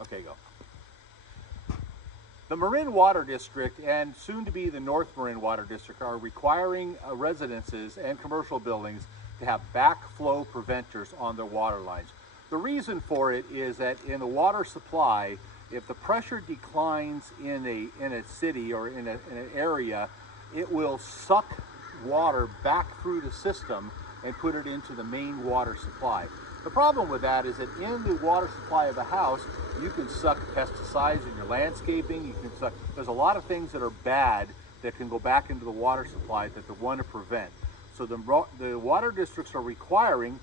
Okay, go. The Marin Water District and soon to be the North Marin Water District are requiring residences and commercial buildings to have backflow preventers on their water lines. The reason for it is that in the water supply, if the pressure declines in a city or in an area, it will suck water back through the system and put it into the main water supply. The problem with that is that in the water supply of a house, you can suck pesticides in your landscaping, you can suck, there's a lot of things that are bad that can go back into the water supply that they want to prevent. So the water districts are requiring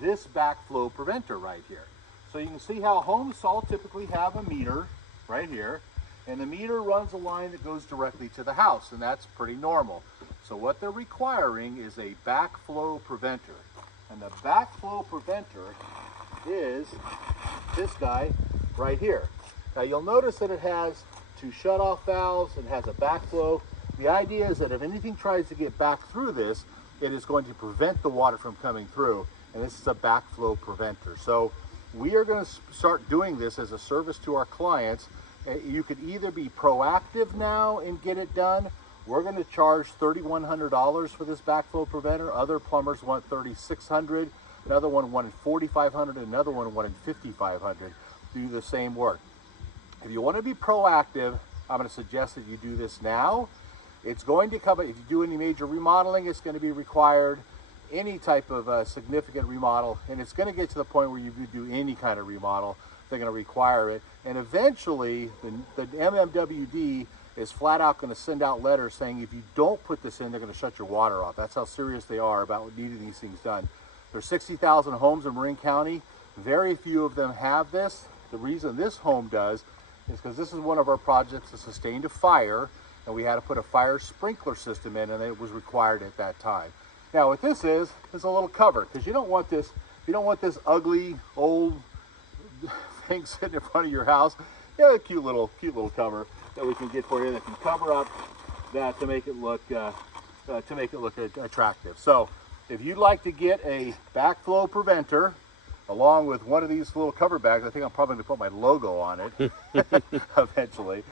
this backflow preventer right here. So you can see how homes all typically have a meter right here, and the meter runs a line that goes directly to the house, and that's pretty normal. So what they're requiring is a backflow preventer. And the backflow preventer is this guy right here. Now you'll notice that it has two shutoff valves and has a backflow. The idea is that if anything tries to get back through this, it is going to prevent the water from coming through. And this is a backflow preventer. So we are going to start doing this as a service to our clients. You could either be proactive now and get it done. We're going to charge $3,100 for this backflow preventer. Other plumbers want $3,600. Another one wanted $4,500. Another one wanted $5,500. Do the same work. If you want to be proactive, I'm going to suggest that you do this now. It's going to cover, if you do any major remodeling, it's going to be required. Any type of significant remodel, and it's going to get to the point where you do any kind of remodel, they're going to require it. And eventually, the MMWD is flat out going to send out letters saying if you don't put this in, they're going to shut your water off. That's how serious they are about needing these things done. There's 60,000 homes in Marin County. Very few of them have this. The reason this home does is because this is one of our projects that sustained a fire, and we had to put a fire sprinkler system in, and it was required at that time. Now what this is a little cover, because you don't want this ugly old thing sitting in front of your house. Yeah, a cute little cover that we can get for you that can cover up that to make it look attractive. So if you'd like to get a backflow preventer along with one of these little cover bags, I think I'm probably going to put my logo on it eventually.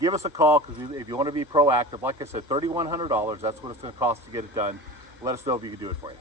Give us a call, because if you want to be proactive, like I said, $3,100, that's what it's going to cost to get it done. Let us know if you can do it for you.